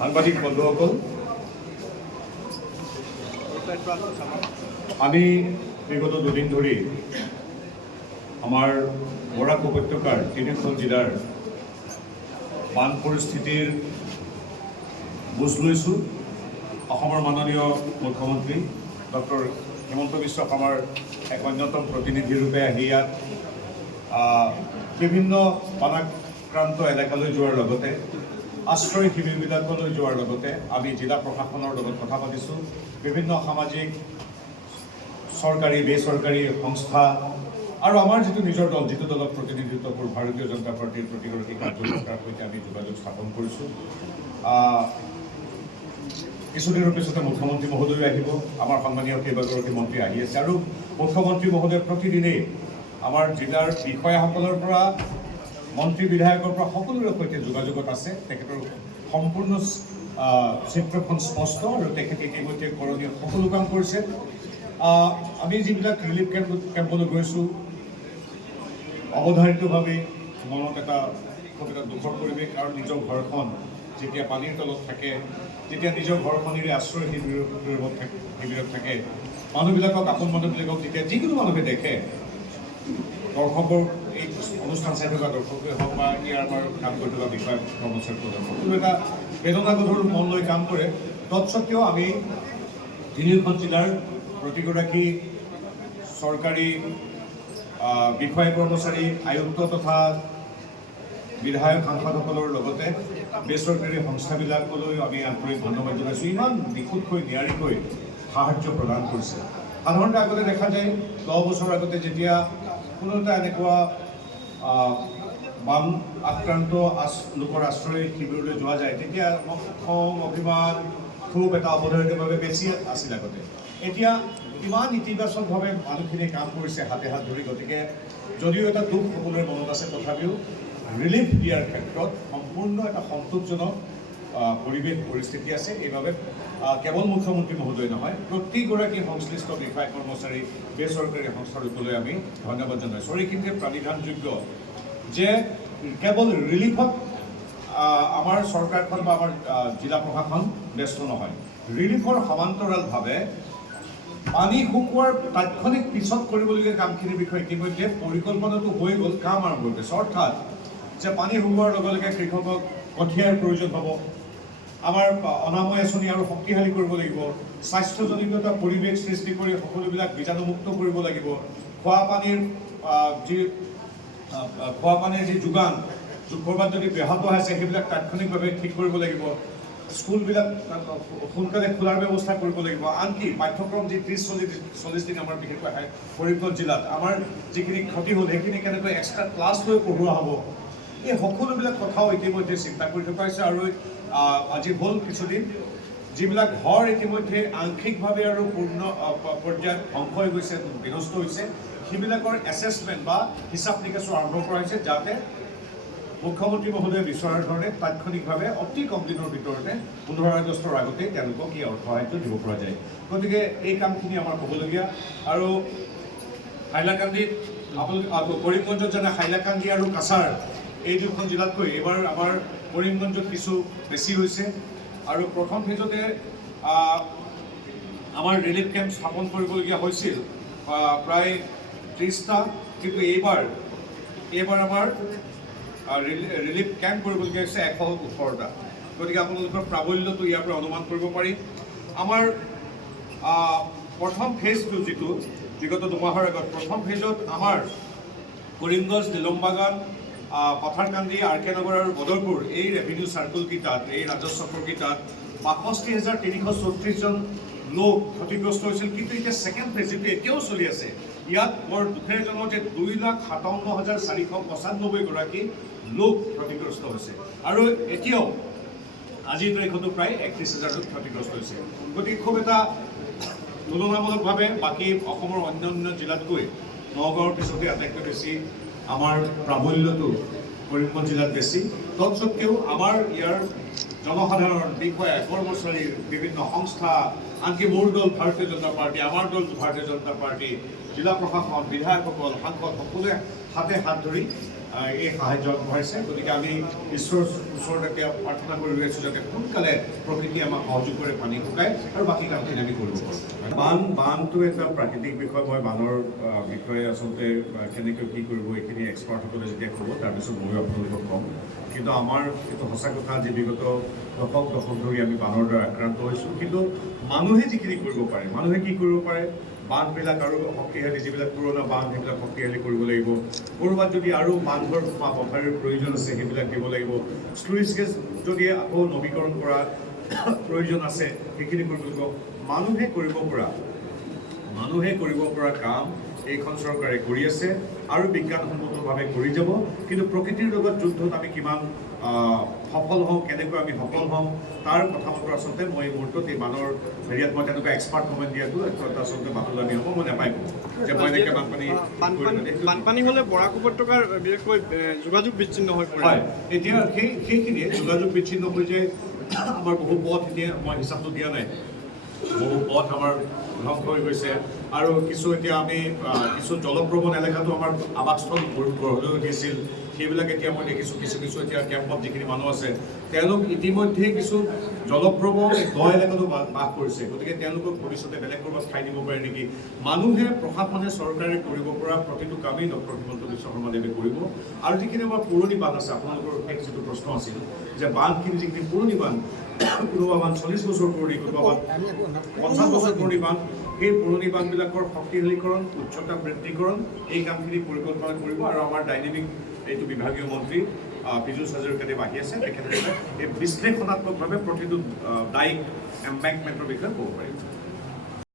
সাংবাদিক বন্ধুসকল, আমি বিগত দুদিন ধৰি আমাৰ বৰাক উপত্যকাৰ তিনিখন জিলাৰ বান পৰিস্থিতিৰ বুজ লৈছোঁ। অসমৰ মাননীয় মুখ্যমন্ত্ৰী ডক্টৰ হিমন্ত বিশ্ব শৰ্মাৰ এক অন্যতম প্ৰতিনিধিৰূপে আহি ইয়াত বিভিন্ন বানাক্ৰান্ত এলেকালৈ যোৱাৰ লগতে আশ্ৰয় শিবিৰবিলাকলৈ যোৱাৰ লগতে আমি জিলা প্ৰশাসনৰ লগত কথা পাতিছোঁ। বিভিন্ন সামাজিক, চৰকাৰী, বেচৰকাৰী সংস্থা আৰু আমাৰ যিটো নিজৰ দল, যিটো দলক প্ৰতিনিধিত্ব কৰোঁ, ভাৰতীয় জনতা পাৰ্টীৰ প্ৰতিগৰাকী কাৰ্যকৰ্তাৰ সৈতে আমি যোগাযোগ স্থাপন কৰিছোঁ। কিছুদিনৰ পিছতে মুখ্যমন্ত্ৰী মহোদয় আহিব, আমাৰ সন্মানীয় কেইবাগৰাকী মন্ত্ৰী আহি আছে আৰু মুখ্যমন্ত্ৰী মহোদয় প্ৰতিদিনেই আমাৰ জিলাৰ বিষয়াসকলৰ পৰা, মন্ত্ৰী বিধায়কৰ পৰা সকলোৰে সৈতে যোগাযোগত আছে। তেখেতৰ সম্পূৰ্ণ চিত্ৰখন স্পষ্ট আৰু তেখেতে ইতিমধ্যে কৰণীয় সকলো কাম কৰিছে। আমি যিবিলাক ৰিলিফ কেম্পলৈ গৈছোঁ, অৱধাৰিতভাৱে মনত খুব এটা দুখৰ পৰিৱেশ, আৰু নিজৰ ঘৰখন যেতিয়া পানীৰ তলত থাকে, যেতিয়া নিজৰ ঘৰখনেৰে আশ্ৰয় শিবিৰত থাকে, মানুহবিলাকক, আপোন মানুহবিলাকক যেতিয়া যিকোনো মানুহে দেখে, দৰ্শকৰ এই অনুষ্ঠান চাই থকা দৰ্শকেই হওক বা ইয়াৰ আমাৰ কাম কৰি থকা বিষয় কৰ্মচাৰী প্ৰধান সকলো এটা বেদনাগধুৰ মন লৈ কাম কৰে। তৎসত্বেও আমি তিনিওখন জিলাৰ প্ৰতিগৰাকী চৰকাৰী বিষয়া, কৰ্মচাৰী, আয়ুক্ত তথা বিধায়ক, সাংসদসকলৰ লগতে বেচৰকাৰী সংস্থাবিলাকলৈ আমি আন্তৰিক ধন্যবাদ জনাইছোঁ। ইমান নিখুঁতকৈ, নিয়াৰিকৈ সাহায্য প্ৰদান কৰিছে। সাধাৰণতে আগতে দেখা যায়, 10 বছৰ আগতে যেতিয়া কোনো এটা এনেকুৱা বান আক্ৰান্ত লোকৰ আশ্ৰয় শিবিৰলৈ যোৱা যায়, তেতিয়া খং, অভিমান, খুব এটা অৱধাৰিতভাৱে বেছি আছিল আগতে। এতিয়া ইমান ইতিবাচকভাৱে মানুহখিনিয়ে কাম কৰিছে হাতে হাত ধৰি। গতিকে যদিও এটা দুখ সকলোৰে মনত আছে, তথাপিও ৰিলিফ দিয়াৰ ক্ষেত্ৰত সম্পূৰ্ণ এটা সন্তোষজনক পৰিৱেশ পৰিস্থিতি আছে। এইবাবে কেৱল মুখ্যমন্ত্ৰী মহোদয় নহয়, প্ৰতিগৰাকী সংশ্লিষ্ট বিষয়া, কৰ্মচাৰী, বেচৰকাৰী সংস্থাটোলৈ আমি ধন্যবাদ জনাইছোঁ। আৰু এইখিনিতে প্ৰাণিধানযোগ্য যে কেৱল ৰিলিফত আমাৰ চৰকাৰখন বা আমাৰ জিলা প্ৰশাসন ব্যস্ত নহয়। ৰিলিফৰ সমান্তৰালভাৱে পানী শুকোৱাৰ তাৎক্ষণিক পিছত কৰিবলগীয়া কামখিনিৰ বিষয়ে ইতিমধ্যে পৰিকল্পনাটো হৈ গ'ল, কাম আৰম্ভ কৰিছে। অৰ্থাৎ যে পানী শুকোৱাৰ লগে লগে কৃষকক কঠীয়াৰ প্ৰয়োজন হ'ব, আমাৰ অনাময় আঁচনি আৰু শক্তিশালী কৰিব লাগিব, স্বাস্থ্যজনিত এটা পৰিৱেশ সৃষ্টি কৰি সকলোবিলাক বীজাণুমুক্ত কৰিব লাগিব, খোৱাপানীৰ যি যোগান ক'ৰবাত যদি ব্যাহত আছে সেইবিলাক তাৎক্ষণিকভাৱে ঠিক কৰিব লাগিব, স্কুলবিলাক সোনকালে খোলাৰ ব্যৱস্থা কৰিব লাগিব। আনকি পাঠ্যক্ৰম যি 30-40 দিন আমাৰ বিশেষকৈ কৰিমগঞ্জ জিলাত আমাৰ যিখিনি ক্ষতি হ'ল, সেইখিনি কেনেকৈ এক্সট্ৰা ক্লাছ লৈ পঢ়োৱা হ'ব, এই সকলোবিলাক কথাও ইতিমধ্যে চিন্তা কৰি থকা হৈছে। আৰু আজি হ'ল কিছুদিন, যিবিলাক ঘৰ ইতিমধ্যে আংশিকভাৱে আৰু পূৰ্ণ পৰ্যায়ত ধ্বংস হৈ গৈছে, বিনষ্ট হৈছে, সেইবিলাকৰ এছেছমেণ্ট বা হিচাপ নিকাচো আৰম্ভ কৰা হৈছে, যাতে মুখ্যমন্ত্ৰী মহোদয়ে বিচৰাৰ ধৰণে তাৎক্ষণিকভাৱে অতি কম দিনৰ ভিতৰতে 15 আগষ্টৰ আগতেই তেওঁলোকক এই অৰ্থ সাহায্য দিব পৰা যায়। গতিকে এই কামখিনি আমাৰ হ'বলগীয়া। আৰু হাইলাকান্দিত কৰিমগঞ্জত যেনে হাইলাকান্দি আৰু কাছাৰ, এই দুখন জিলাতকৈ এইবাৰ আমাৰ কৰিমগঞ্জত কিছু বেছি হৈছে। আৰু প্ৰথম ফেজতে আমাৰ ৰিলিফ কেম্প স্থাপন কৰিবলগীয়া হৈছিল প্ৰায় 30টা, কিন্তু এইবাৰ আমাৰ ৰিলিফ কেম্প কৰিবলগীয়া হৈছে 118টা। গতিকে আপোনালোকৰ প্ৰাবল্যটো ইয়াৰ পৰা অনুমান কৰিব পাৰি। আমাৰ প্ৰথম ফেজটো যিটো বিগত 2 মাহৰ আগত, প্ৰথম ফেজত আমাৰ কৰিমগঞ্জ, নিলমবাগান, পাথাৰকান্দি, RK নগৰ আৰু বদৰপুৰ এই ৰেভিনিউ চাৰ্কুলকেইটাত, এই ৰাজহ চক্ৰকেইটাত 62,334জন লোক ক্ষতিগ্ৰস্ত হৈছিল। কিন্তু এতিয়া ছেকেণ্ড ফেজ যিটো এতিয়াও চলি আছে, ইয়াত বৰ দুখেৰে জনাওঁ যে 2,57,495 গৰাকী লোক ক্ষতিগ্ৰস্ত হৈছে। আৰু এতিয়াও আজিৰ তাৰিখতো প্ৰায় 31,000 লোক ক্ষতিগ্ৰস্ত হৈছে। গতিকে খুব এটা তুলনামূলকভাৱে বাকী অসমৰ অন্যান্য জিলাতকৈ নগাঁৱৰ পিছতে আটাইতকৈ বেছি আমাৰ প্ৰাবল্যটো কৰিমগঞ্জ জিলাত বেছি। তৎসত্ত্বেও আমাৰ ইয়াৰ জনসাধাৰণ, বিষয়া, কৰ্মচাৰী, বিভিন্ন সংস্থা, আনকি মোৰ দল ভাৰতীয় জনতা পাৰ্টি, আমাৰ দল ভাৰতীয় জনতা পাৰ্টি, জিলা প্ৰশাসন, বিধায়কসকল, সাংসদ সকলোৱে হাতে হাত ধৰি এই সাহায্য আগবঢ়াইছে। গতিকে আমি ঈশ্বৰৰ ওচৰত এতিয়া প্ৰাৰ্থনা কৰি আছোঁ যাতে সোনকালে প্ৰকৃতিয়ে আমাক সহযোগ কৰে পানী শুকাই আৰু বাকী কামখিনি আমি কৰিব পাৰোঁ। বানটো এটা প্ৰাকৃতিক বিষয়। মই বানৰ বিষয়ে আচলতে কেনেকৈ কি কৰিব এইখিনি এক্সপাৰ্টসকলে যেতিয়া ক'ব তাৰপিছত ময়ো আপোনালোকক ক'ম। কিন্তু আমাৰ এইটো সঁচা কথা যে বিগত দশক ধৰি আমি বানৰ দ্বাৰা আক্ৰান্ত হৈছোঁ। কিন্তু মানুহে যিখিনি কৰিব পাৰে, মানুহে কি কৰিব পাৰে, বান্ধবিলাক আৰু শক্তিশালী যিবিলাক পুৰণা বান্ধ সেইবিলাক শক্তিশালী কৰিব লাগিব। ক'ৰবাত যদি আৰু বান্ধৰ মথাউৰিৰ প্ৰয়োজন আছে সেইবিলাক দিব লাগিব। স্লুইচ গেট যদি আকৌ নৱীকৰণ কৰা প্ৰয়োজন আছে সেইখিনি কৰিব লাগিব। মানুহে কৰিব পৰা কাম এইখন চৰকাৰে কৰি আছে আৰু বিজ্ঞানসন্মতভাৱে কৰি যাব। কিন্তু প্ৰকৃতিৰ লগত যুদ্ধত আমি কিমান সফল হওঁ, কেনেকৈ আমি সফল হওঁ তাৰ কথা বতৰা আচলতে মই এই মুহূৰ্তত এই বানৰ হেৰিয়াত মই তেনেকুৱা এক্সপাৰ্ট কমেণ্ট দিয়াটো আচলতে বাতলামি হ'ব। মই নাপাই ক'ম যে মই এনেকৈ বানপানী হ'লে বৰাক উপত্যকাৰ বিশেষকৈ যোগাযোগ বিচ্ছিন্ন হৈ পৰে। হয়, এতিয়া সেইখিনিয়ে যোগাযোগ বিচ্ছিন্ন হৈ যায়। আমাৰ বহু পথ এতিয়া মই হিচাপটো দিয়া নাই, বহু পথ আমাৰ ধ্বংস হৈ গৈছে আৰু কিছু এতিয়া আমি কিছু জলপ্ৰৱণ এলেকাটো আমাৰ আৱাসস্থল গঢ়লৈ উঠিছিল। সেইবিলাক এতিয়া মই দেখিছোঁ কিছু এতিয়া কেম্পত যিখিনি মানুহ আছে তেওঁলোক ইতিমধ্যে কিছু জলপ্ৰৱণ দ এলেকাতো বাস কৰিছে। গতিকে তেওঁলোকক ভৱিষ্যতে বেলেগ ক'ৰবাত ঠাই দিব পাৰে নেকি। মানুহে, প্ৰশাসনে, চৰকাৰে কৰিব পৰা প্ৰতিটো কামেই ডক্টৰ হিমন্ত বিশ্ব শৰ্মাদেৱে কৰিব। আৰু যিখিনি আমাৰ পুৰণি বান্ধ আছে, আপোনালোকৰ শেষ যিটো প্ৰশ্ন আছিল যে বান্ধখিনি যিখিনি পুৰণি বান্ধ, কোনোবা বান্ধ 40 বছৰ পুৰণি, কোনোবা বান্ধ 50 বছৰ পুৰণি বান্ধ, সেই পুৰণি বান্ধবিলাকৰ শক্তিশালীকৰণ, উচ্চতা বৃদ্ধিকৰণ এই কামখিনি পৰিকল্পনা কৰিব। আৰু আমাৰ ডাইনেমিক এইটো বিভাগীয় মন্ত্ৰী পীযুষ হাজৰিকাদেৱ আহি আছে, তেখেতসকলে এই বিশ্লেষণাত্মকভাৱে প্ৰতিটো দায়িক এম্বেংকমেণ্টৰ বিষয়ে ক'ব পাৰিব।